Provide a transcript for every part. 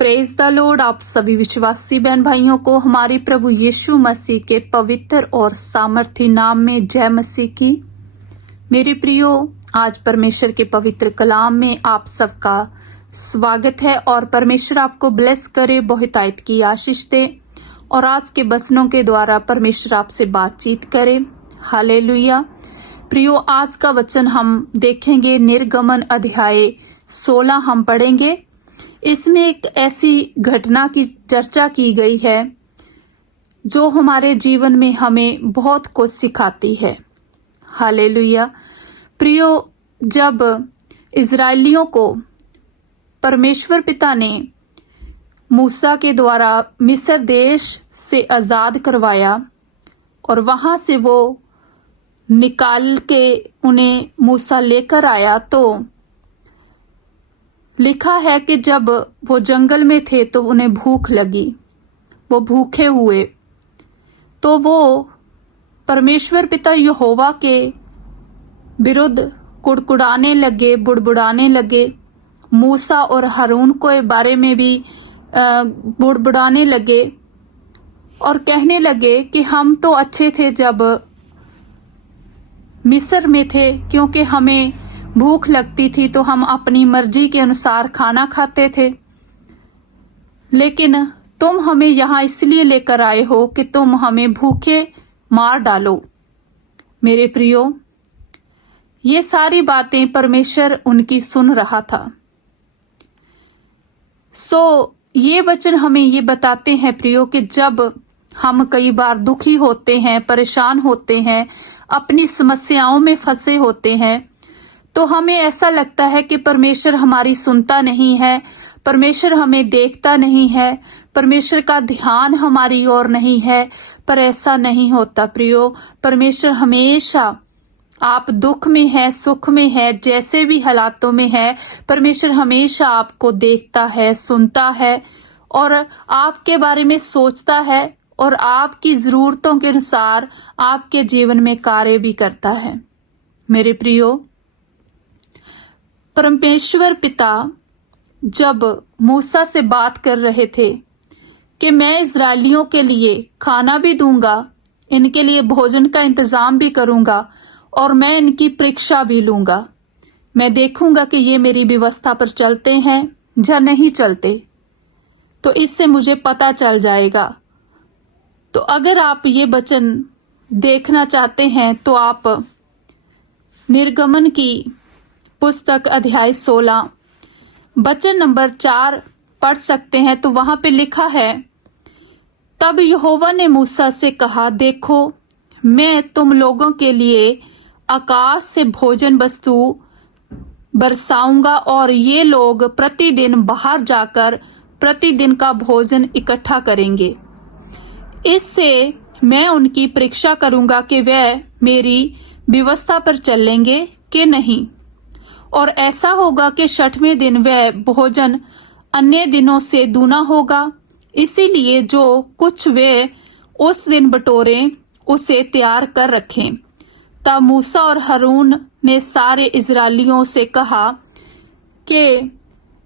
Praise the Lord. आप सभी विश्वासी बहन भाइयों को हमारे प्रभु यीशु मसीह के पवित्र और सामर्थी नाम में जय मसीह की। मेरे प्रियो, आज परमेश्वर के पवित्र कलाम में आप सबका स्वागत है और परमेश्वर आपको ब्लेस करे, बहुतायत की आशीष दे और आज के वचनों के द्वारा परमेश्वर आपसे बातचीत करे। हालेलुया। प्रियो, आज का वचन हम देखेंगे निर्गमन अध्याय 16 हम पढ़ेंगे। इसमें एक ऐसी घटना की चर्चा की गई है जो हमारे जीवन में हमें बहुत कुछ सिखाती है। हालेलुया। प्रियो, जब इजरायलियों को परमेश्वर पिता ने मूसा के द्वारा मिस्र देश से आजाद करवाया और वहां से वो निकाल के उन्हें मूसा लेकर आया, तो लिखा है कि जब वो जंगल में थे तो उन्हें भूख लगी, वो भूखे हुए, तो वो परमेश्वर पिता यहोवा के विरुद्ध कुड़कुड़ाने लगे, बुड़बुड़ाने लगे। मूसा और हारून के बारे में भी बुड़बुड़ाने लगे और कहने लगे कि हम तो अच्छे थे जब मिस्र में थे, क्योंकि हमें भूख लगती थी तो हम अपनी मर्जी के अनुसार खाना खाते थे, लेकिन तुम हमें यहाँ इसलिए लेकर आए हो कि तुम हमें भूखे मार डालो। मेरे प्रियो, ये सारी बातें परमेश्वर उनकी सुन रहा था। ये वचन हमें ये बताते हैं प्रियो कि जब हम कई बार दुखी होते हैं, परेशान होते हैं, अपनी समस्याओं में फंसे होते हैं, तो हमें ऐसा लगता है कि परमेश्वर हमारी सुनता नहीं है, परमेश्वर हमें देखता नहीं है, परमेश्वर का ध्यान हमारी ओर नहीं है। पर ऐसा नहीं होता प्रियो। परमेश्वर हमेशा, आप दुख में है, सुख में है, जैसे भी हालातों में है, परमेश्वर हमेशा आपको देखता है, सुनता है और आपके बारे में सोचता है और आपकी जरूरतों के अनुसार आपके जीवन में कार्य भी करता है। मेरे प्रियो, परमेश्वर पिता जब मूसा से बात कर रहे थे कि मैं इजरायलियों के लिए खाना भी दूंगा, इनके लिए भोजन का इंतजाम भी करूंगा और मैं इनकी परीक्षा भी लूंगा, मैं देखूंगा कि ये मेरी व्यवस्था पर चलते हैं या नहीं चलते, तो इससे मुझे पता चल जाएगा। तो अगर आप ये वचन देखना चाहते हैं तो आप निर्गमन की पुस्तक अध्याय 16 वचन नंबर 4 पढ़ सकते हैं। तो वहां पे लिखा है, तब यहोवा ने मूसा से कहा, देखो, मैं तुम लोगों के लिए आकाश से भोजन वस्तु बरसाऊंगा और ये लोग प्रतिदिन बाहर जाकर प्रतिदिन का भोजन इकट्ठा करेंगे। इससे मैं उनकी परीक्षा करूंगा कि वह मेरी व्यवस्था पर चलेंगे कि नहीं, और ऐसा होगा कि 6वें दिन वह भोजन अन्य दिनों से दूना होगा। इसीलिए जो कुछ वे उस दिन बटोरें उसे तैयार कर रखें। तब मूसा और हारून ने सारे इजरायलियों से कहा कि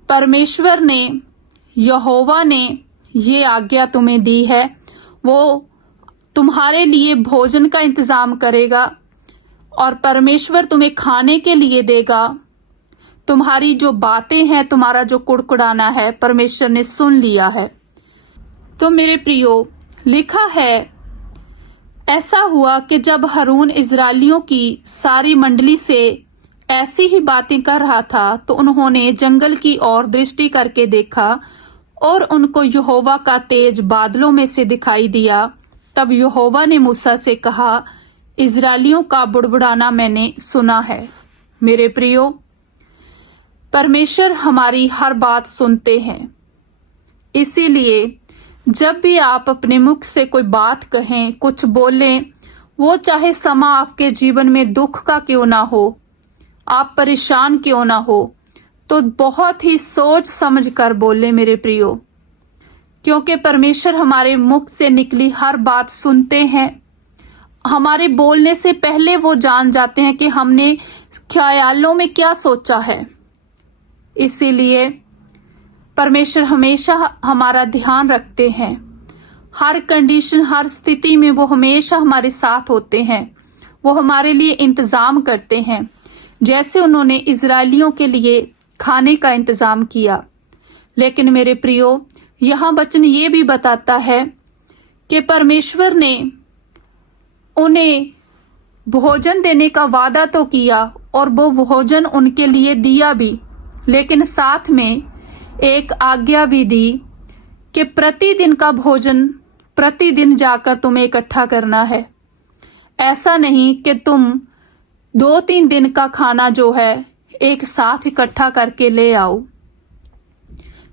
परमेश्वर ने, यहोवा ने ये आज्ञा तुम्हें दी है, वो तुम्हारे लिए भोजन का इंतजाम करेगा और परमेश्वर तुम्हें खाने के लिए देगा। तुम्हारी जो बातें हैं, तुम्हारा जो कुड़कुड़ाना है, परमेश्वर ने सुन लिया है। तो मेरे प्रियो, लिखा है, ऐसा हुआ कि जब हारून इजरायलियों की सारी मंडली से ऐसी ही बातें कर रहा था, तो उन्होंने जंगल की ओर दृष्टि करके देखा और उनको यहोवा का तेज बादलों में से दिखाई दिया। तब यहोवा ने मूसा से कहा, इजरायलियों का बुड़बुड़ाना मैंने सुना है। मेरे प्रियो, परमेश्वर हमारी हर बात सुनते हैं। इसीलिए जब भी आप अपने मुख से कोई बात कहें, कुछ बोलें, वो चाहे समा आपके जीवन में दुख का क्यों ना हो, आप परेशान क्यों ना हो, तो बहुत ही सोच समझ कर बोले मेरे प्रियो, क्योंकि परमेश्वर हमारे मुख से निकली हर बात सुनते हैं। हमारे बोलने से पहले वो जान जाते हैं कि हमने ख्यालों में क्या सोचा है। इसीलिए परमेश्वर हमेशा हमारा ध्यान रखते हैं। हर कंडीशन, हर स्थिति में वो हमेशा हमारे साथ होते हैं। वो हमारे लिए इंतजाम करते हैं, जैसे उन्होंने इजरायलियों के लिए खाने का इंतजाम किया। लेकिन मेरे प्रियो, यहाँ वचन ये भी बताता है कि परमेश्वर ने उन्हें भोजन देने का वादा तो किया और वो भोजन उनके लिए दिया भी, लेकिन साथ में एक आज्ञा भी दी कि प्रतिदिन का भोजन प्रतिदिन जाकर तुम्हें इकट्ठा करना है। ऐसा नहीं कि तुम 2-3 दिन का खाना जो है एक साथ इकट्ठा करके ले आओ।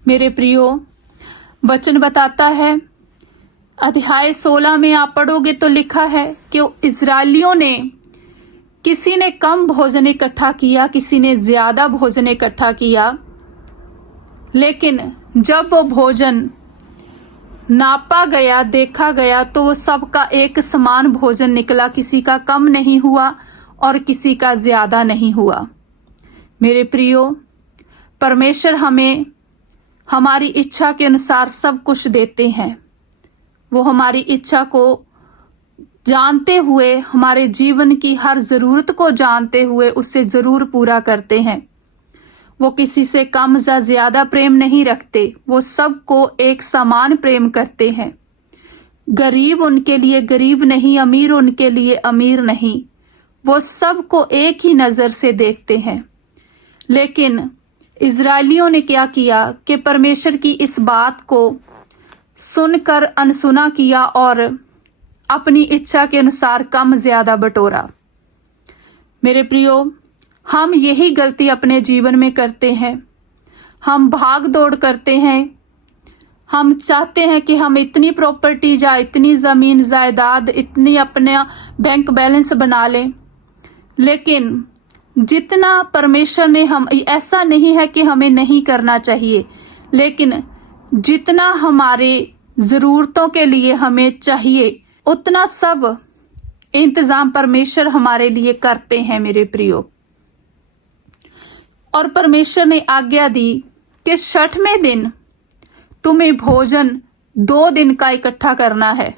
मेरे प्रियो, वचन बताता है, अध्याय 16 में आप पढ़ोगे तो लिखा है कि इजरायलियों ने, किसी ने कम भोजन इकट्ठा किया, किसी ने ज्यादा भोजन इकट्ठा किया, लेकिन जब वो भोजन नापा गया, देखा गया, तो वो सबका एक समान भोजन निकला। किसी का कम नहीं हुआ और किसी का ज्यादा नहीं हुआ। मेरे प्रियो, परमेश्वर हमें हमारी इच्छा के अनुसार सब कुछ देते हैं। वो हमारी इच्छा को जानते हुए, हमारे जीवन की हर जरूरत को जानते हुए उसे जरूर पूरा करते हैं। वो किसी से कम या ज्यादा प्रेम नहीं रखते। वो सबको एक समान प्रेम करते हैं। गरीब उनके लिए गरीब नहीं, अमीर उनके लिए अमीर नहीं। वो सबको एक ही नजर से देखते हैं। लेकिन इजरायलियों ने क्या किया कि परमेश्वर की इस बात को सुनकर अनसुना किया और अपनी इच्छा के अनुसार कम ज्यादा बटोरा। मेरे प्रियो, हम यही गलती अपने जीवन में करते हैं। हम भाग दौड़ करते हैं। हम चाहते हैं कि हम इतनी प्रॉपर्टी या इतनी जमीन जायदाद, इतनी अपना बैंक बैलेंस बना लें, लेकिन जितना परमेश्वर ने, हम, ऐसा नहीं है कि हमें नहीं करना चाहिए, लेकिन जितना हमारे जरूरतों के लिए हमें चाहिए उतना सब इंतजाम परमेश्वर हमारे लिए करते हैं। मेरे प्रियो, और परमेश्वर ने आज्ञा दी कि 6वें दिन तुम्हें भोजन 2 दिन का इकट्ठा करना है,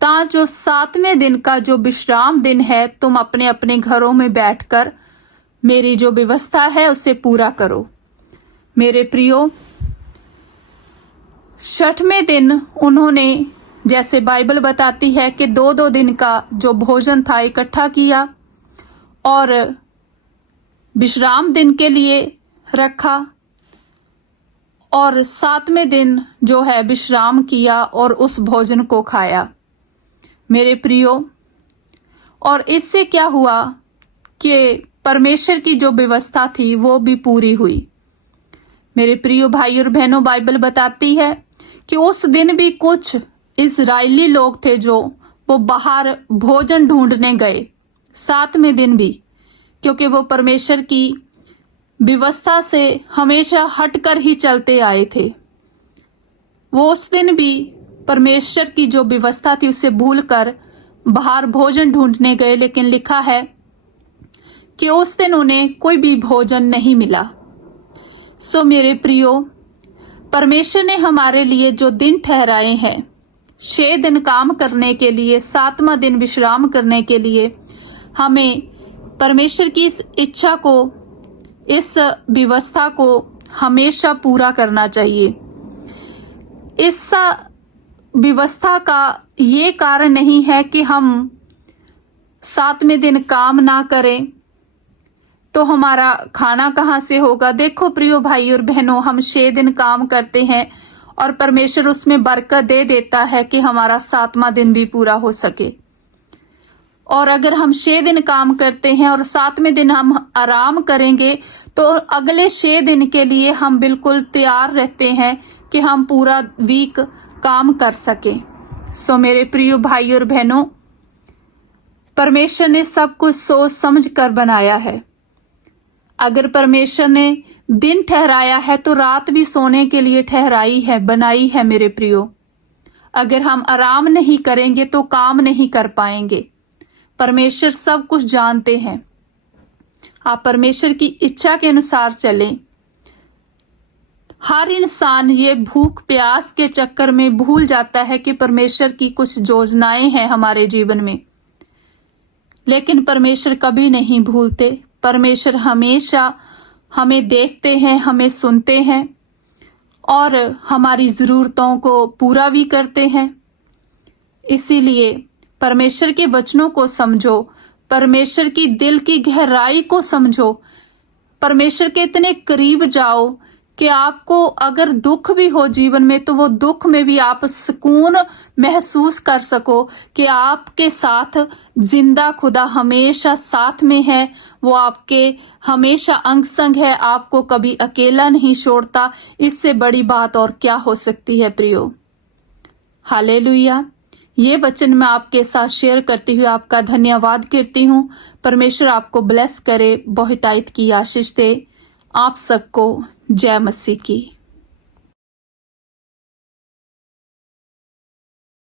ता जो 7वें दिन का जो विश्राम दिन है, तुम अपने अपने घरों में बैठकर मेरी जो व्यवस्था है उसे पूरा करो। मेरे प्रियो, 6वें दिन उन्होंने, जैसे बाइबल बताती है कि 2-2 दिन का जो भोजन था इकट्ठा किया और विश्राम दिन के लिए रखा, और 7वें दिन जो है विश्राम किया और उस भोजन को खाया। मेरे प्रियो, और इससे क्या हुआ कि परमेश्वर की जो व्यवस्था थी वो भी पूरी हुई। मेरे प्रियो भाई और बहनों, बाइबल बताती है कि उस दिन भी कुछ इजरायली लोग थे जो वो बाहर भोजन ढूंढने गए, 7वें दिन भी, क्योंकि वो परमेश्वर की व्यवस्था से हमेशा हटकर ही चलते आए थे। वो उस दिन भी परमेश्वर की जो व्यवस्था थी उसे भूलकर बाहर भोजन ढूंढने गए, लेकिन लिखा है कि उस दिन उन्हें कोई भी भोजन नहीं मिला। सो मेरे प्रियो, परमेश्वर ने हमारे लिए जो दिन ठहराए हैं, 6 दिन काम करने के लिए, 7वां दिन विश्राम करने के लिए, हमें परमेश्वर की इस इच्छा को, इस व्यवस्था को हमेशा पूरा करना चाहिए। इस व्यवस्था का ये कारण नहीं है कि हम 7वें दिन काम ना करें तो हमारा खाना कहाँ से होगा। देखो प्रियो भाई और बहनों, हम 6 दिन काम करते हैं और परमेश्वर उसमें बरकत दे देता है कि हमारा 7वां दिन भी पूरा हो सके। और अगर हम 6 दिन काम करते हैं और 7वें दिन हम आराम करेंगे तो अगले 6 दिन के लिए हम बिल्कुल तैयार रहते हैं कि हम पूरा वीक काम कर सके। सो मेरे प्रिय भाई और बहनों, परमेश्वर ने सब कुछ सोच समझ कर बनाया है। अगर परमेश्वर ने दिन ठहराया है तो रात भी सोने के लिए ठहराई है, बनाई है। मेरे प्रियो, अगर हम आराम नहीं करेंगे तो काम नहीं कर पाएंगे। परमेश्वर सब कुछ जानते हैं। आप परमेश्वर की इच्छा के अनुसार चलें। हर इंसान ये भूख प्यास के चक्कर में भूल जाता है कि परमेश्वर की कुछ योजनाएं हैं हमारे जीवन में, लेकिन परमेश्वर कभी नहीं भूलते। परमेश्वर हमेशा हमें देखते हैं, हमें सुनते हैं और हमारी जरूरतों को पूरा भी करते हैं। इसीलिए परमेश्वर के वचनों को समझो, परमेश्वर की दिल की गहराई को समझो, परमेश्वर के इतने करीब जाओ कि आपको अगर दुख भी हो जीवन में तो वो दुख में भी आप सुकून महसूस कर सको कि आपके साथ जिंदा खुदा हमेशा साथ में है, वो आपके हमेशा अंग संग है, आपको कभी अकेला नहीं छोड़ता। इससे बड़ी बात और क्या हो सकती है प्रियो। हालेलुया। ये वचन मैं आपके साथ शेयर करती हुई आपका धन्यवाद करती हूँ। परमेश्वर आपको ब्लेस करे, बहुतायत की आशीष दे। आप सबको जय मसीह की।